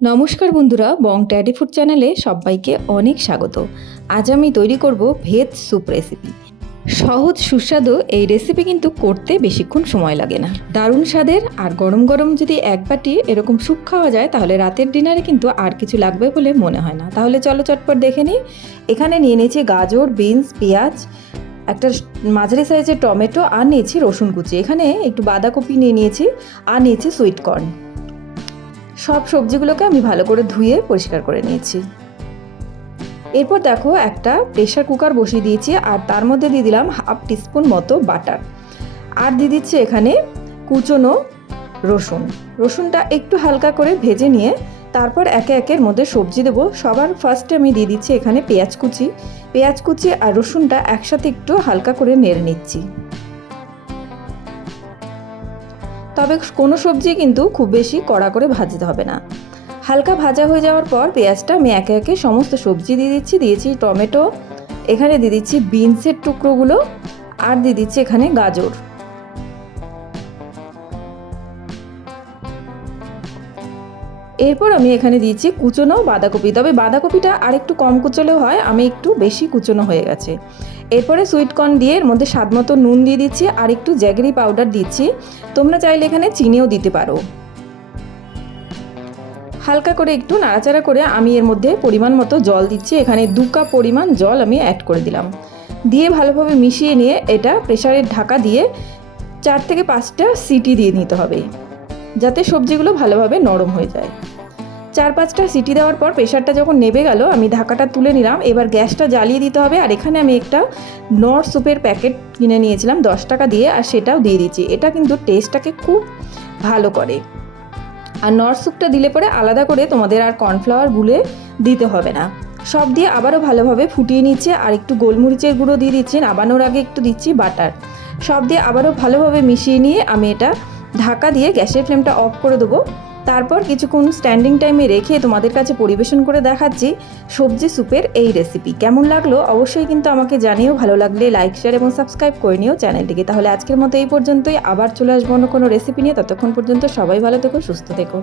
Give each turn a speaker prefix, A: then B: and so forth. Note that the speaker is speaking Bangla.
A: নমস্কার বন্ধুরা, বং ট্যাডি ফুড চ্যানেলে সবাইকে অনেক স্বাগত। আজ আমি তৈরি করব ভেজ স্যুপ রেসিপি। সহজ, সুস্বাদু এই রেসিপি কিন্তু করতে বেশিক্ষণ সময় লাগে না। দারুণ স্বাদের আর গরম গরম যদি এক বাটি এরকম স্যুপ খাওয়া যায়, তাহলে রাতের ডিনারে কিন্তু আর কিছু লাগবে বলে মনে হয় না। তাহলে চলো চটপট দেখে নিই। এখানে নিয়ে নিয়েছি গাজর, বিনস, পেঁয়াজ, একটা মাঝারি সাইজের টমেটো আর নিয়েছি রসুন কুচি। এখানে একটু বাঁধাকপি নিয়ে নিয়েছি আর নিয়েছি সুইট কর্ন। সব সবজিগুলোকে আমি ভালো করে ধুয়ে পরিষ্কার করে নিয়েছি। এরপর দেখো একটা প্রেশার কুকার বসিয়ে দিয়েছি আর তার মধ্যে দিয়ে দিলাম হাফ টিস্পুন মতো বাটার। আর দিয়ে দিচ্ছি এখানে কুচনো রসুন। রসুনটা একটু হালকা করে ভেজে নিয়ে তারপর একে একের মধ্যে সবজি দেবো। সবার ফার্স্টে আমি দিয়ে দিচ্ছি এখানে পেঁয়াজ কুচি। পেঁয়াজ কুচি আর রসুনটা একসাথে একটু হালকা করে নেড়ে নিচ্ছি। তবে কোনো সবজি কিন্তু খুব বেশি কড়া করে ভাজতে হবে না। হালকা ভাজা হয়ে যাওয়ার পর পেঁয়াজটা আমি একে একে সমস্ত সবজি দিয়ে দিচ্ছি, দিয়েছি টমেটো, এখানে দিয়ে দিচ্ছি বিনসের টুকরোগুলো, আর দিয়ে দিচ্ছি এখানে গাজর। এরপর আমি এখানে দিয়েছি কুচনো বাঁধাকপি। তবে বাঁধাকপিটা আর একটু কম কুচলেও হয়, আমি একটু বেশি কুচনো হয়ে গেছে। এরপরে সুইটকর্ন দিয়ে এর মধ্যে স্বাদ মতো নুন দিয়ে দিচ্ছি, আর একটু জ্যাগরি পাউডার দিচ্ছি। তোমরা চাইলে এখানে চিনিও দিতে পারো। হালকা করে একটু নাড়াচাড়া করে আমি এর মধ্যে পরিমাণ মতো জল দিচ্ছি। এখানে দু কাপ পরিমাণ জল আমি অ্যাড করে দিলাম। দিয়ে ভালোভাবে মিশিয়ে নিয়ে এটা প্রেশারের ঢাকা দিয়ে চার থেকে পাঁচটা সিটি দিয়ে নিতে হবে। যাতে সবজিগুলো ভালোভাবে নরম হয়ে যায়। চার পাঁচটা সিটি দেওয়ার পর প্রেশারটা যখন নেবে গেল, আমি ঢাকাটা তুলে নিলাম। এবার গ্যাসটা জ্বালিয়ে দিতে হবে। আর এখানে আমি একটা নর স্যুপের প্যাকেট কিনে নিয়েছিলাম, দশ টাকা দিয়ে, আর সেটাও দিয়ে দিচ্ছি। এটা কিন্তু টেস্টটাকে খুব ভালো করে। আর নর স্যুপটা দিলে পরে আলাদা করে তোমাদের আর কর্নফ্লাওয়ার গুলে দিতে হবে না। সব দিয়ে আবারও ভালোভাবে ফুটিয়ে নিচ্ছে। আর একটু গোলমরিচের গুঁড়ো দিয়ে দিচ্ছি। নাবানোর আগে একটু দিচ্ছি বাটার। সব দিয়ে আবারও ভালোভাবে মিশিয়ে নিয়ে আমি এটা ঢাকা দিয়ে গ্যাসের ফ্লেমটা অফ করে দেবো। তারপর কিছুক্ষণ স্ট্যান্ডিং টাইমে রেখে তোমাদের কাছে পরিবেশন করে দেখাচ্ছি সবজি স্যুপের এই রেসিপি কেমন লাগল অবশ্যই কিন্তু আমাকে জানিও। ভালো লাগলে লাইক শেয়ার এবং সাবস্ক্রাইব করে নিও চ্যানেলটিকে। তাহলে আজকের মতো এই পর্যন্তই। আবার চলে আসব অন্য কোনো রেসিপি নিয়ে। ততক্ষণ পর্যন্ত সবাই ভালো থেকো, সুস্থ থেকো।